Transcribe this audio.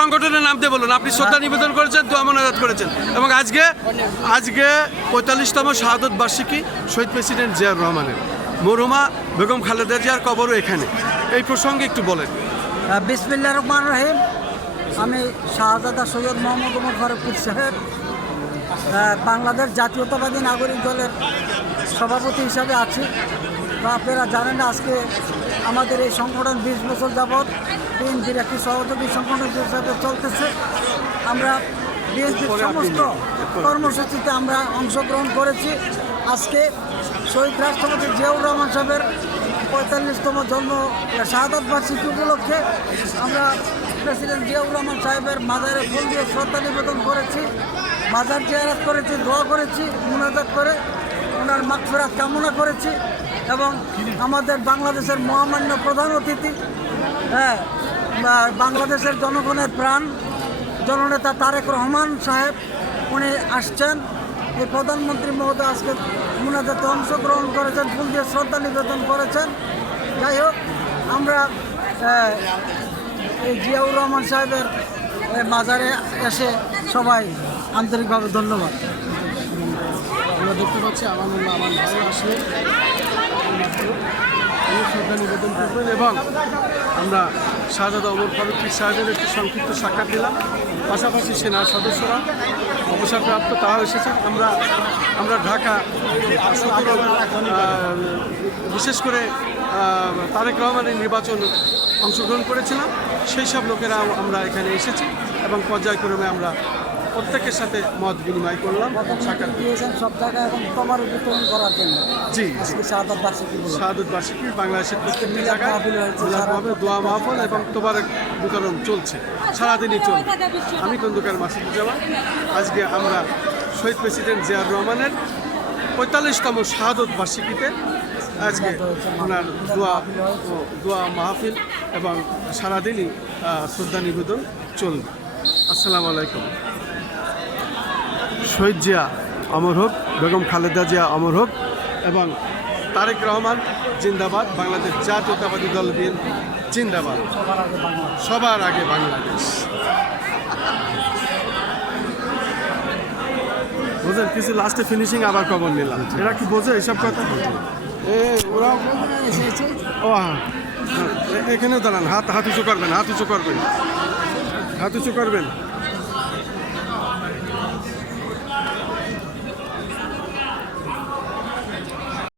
সংগঠনের নাম দিয়ে বলুন। আপনি শ্রদ্ধা নিবেদন করেছেন, দোয়া মোনাজাত করেছেন এবং আজকে 45তম শাহাদত বার্ষিকী শহীদ প্রেসিডেন্ট জিয়াউর রহমানের, মরহুমা বেগম খালেদা জিয়ার কবরও এখানে। এই প্রসঙ্গে একটু বলেন। বিসমিল্লাহির রহমানির রহিম। আমি শাহজাদা সৈয়দ মোহাম্মদ ওমর ফারুক পীর সাহেব, বাংলাদেশ জাতীয়তাবাদী নাগরিক দলের সভাপতি হিসাবে আছি। তো আপনারা জানেন না, আজকে আমাদের এই সংগঠন 20 বছর যাবৎ বিএনপির একটি সহযোগী সংগঠন হিসাবে চলতেছে। আমরা বিএনপির সমস্ত কর্মসূচিতে আমরা অংশগ্রহণ করেছি। আজকে শহীদ রাষ্ট্রপতি জিয়াউর রহমান সাহেবের 45তম জন্ম শাহাদত বার্ষিকী উপলক্ষে আমরা প্রেসিডেন্ট জিয়াউর রহমান সাহেবের মাজারে ফুল দিয়ে শ্রদ্ধা নিবেদন করেছি, মাজার জিয়ারত করেছি, দোয়া করেছি, মুনাজাত করে ওনার মাগফিরাত কামনা করেছি। এবং আমাদের বাংলাদেশের মহামান্য প্রধান অতিথি, বাংলাদেশের জনগণের প্রাণ জননেতা তারেক রহমান সাহেব, উনি আসছেন। এই প্রধানমন্ত্রী মহোদয় আজকে মুনাজাতে অংশগ্রহণ করেছেন, ফুল দিয়ে শ্রদ্ধা নিবেদন করেছেন। যাই হোক, আমরা এই জিয়াউর রহমান সাহেবের মাজারে এসে সবাই আন্তরিকভাবে ধন্যবাদ। আমরা দেখতে পাচ্ছি আমার ভাই আসলে শ্রদ্ধা নিবেদন করবেন এবং আমরা শাহজাদা ওমর ফারুক পীর সাহেবের একটি সংক্ষিপ্ত সাক্ষাৎ দিলাম। পাশাপাশি সেনার সদস্যরা অবসরপ্রাপ্ত তারাও এসেছেন। আমরা ঢাকা 17 বিশেষ করে তারেক রহমানের নির্বাচন অংশগ্রহণ করেছিলাম, সেই সব লোকেরাও আমরা এখানে এসেছি এবং পর্যায়ক্রমে আমরা প্রত্যেকের সাথে মত বিনিময় করলাম, সাক্ষাৎ দিয়েছেন সব জায়গায় এবং তোমার বিতরণ করার জন্য। জি, শাহাদত বার্ষিকী বাংলাদেশের প্রত্যেকটি জায়গায় দোয়া মাহফিল এবং তোবারক বিতরণ চলছে, সারাদিনই চলছে। আমি খন্দকার মাসুদুজ্জামান। আজকে আমরা শহীদ প্রেসিডেন্ট জিয়াউর রহমানের 45তম শাহাদত বার্ষিকীতে আজকে ওনার দোয়া মাহফিল এবং সারাদিনই শ্রদ্ধা নিবেদন চলবে। আসসালামু আলাইকুম। শহীদ জিয়া অমর হোক, বেগম খালেদা জিয়া অমর হোক এবং তারেক রহমান জিন্দাবাদ, বাংলাদেশ জাতীয়তাবাদী দল বিএনপি জিন্দাবাদ, সবার আগে বাংলাদেশ। বোঝেন কিছু লাস্টে ফিনিশিং আবার খবর নিলাম, এরা কি বোঝে এইসব কথা? ওরা এখানেও দাঁড়ান, হাত উঁচু করবেন, হাত উঁচু করবেন।